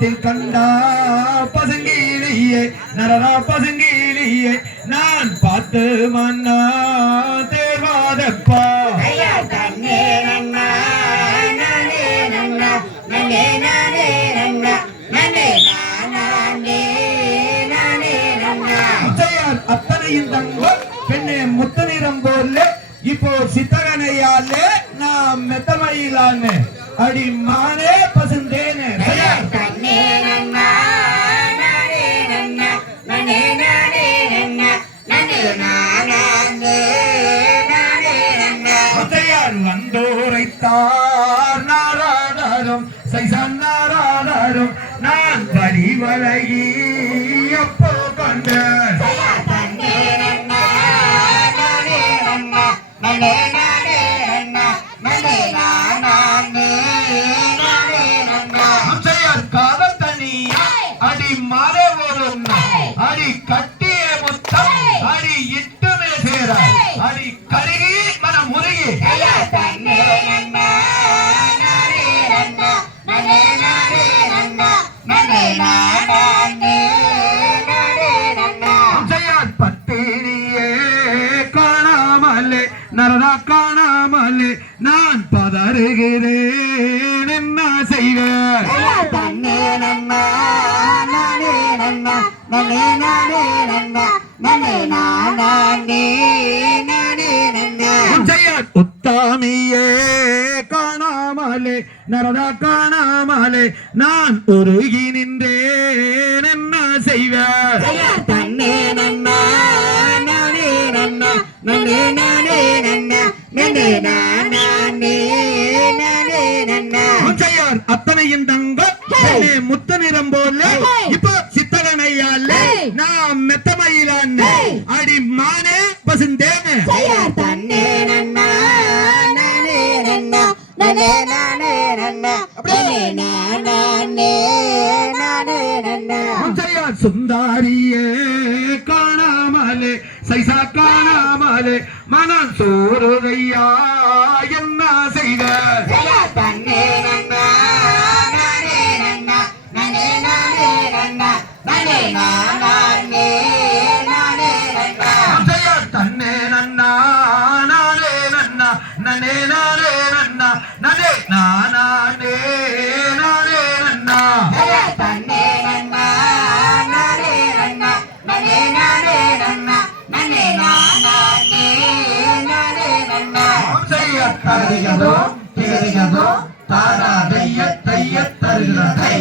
காலத்தில் கண்டா பசங்கிலேயே நரரா பசங்கிலேயே நான் பார்த்து மன்னா தேர்வாதப்பா. தன்னே நன்னா நானே நன்னா நன்னே நானே நன்னா நன்னே நானே நானே நன்னா. அத்தனையும் தங்கம் பெண்ணே முத்தனிடம் போல இப்போ சித்தகனையாலே நான் மெத்தமையிலான்னு அடி மானே வந்தோரைத்தார் நாராதாரம் சைசன் நாராதாரம் நான் வரி வழகி எப்போ கண்டேன். அடி அடி கட்டிய முத்தம் அடி இட்டுமே சேர அடி கருகி மனம் முருகி காணாமலே நான் பதறுகிறேன் என்ன செய்வேன் தன்னே நன்னா நானே நன்னா நன்னே நானே நன்னா நன்னே நானே நானே நன்னா. முத்தையார் உத்தாமியே காணாமலே நரதா காணாமலே நான் உருகி நின்றேன் என்ன செய்வேன் முத்தையார் அத்தனையும் தங்கம். என்னே முத்த நிறம் போல. இப்போ சித்தகனையால நான் மெத்தமையிலான் அடி மானே பசுந்தேனே. தன்னே நன்னா நானே நன்னா. நானே நன்னா. நானே நானே நன்னா. முத்தையார் சுந்தாரியே. காணாமலே சைசா காணாமலே மனம் சோறுதையா என்ன செய்த? தன்னே நன்னா நானே நன்னா நன்னே நானே நன்னா நன்னே நானே நானே நன்னா தன்னே நன்னா நானே நன்னா நனே நானே நன்னா நனே நானே தருகின்றோம் தருகின்றோம் தாராதைய தைய தருகிறதை.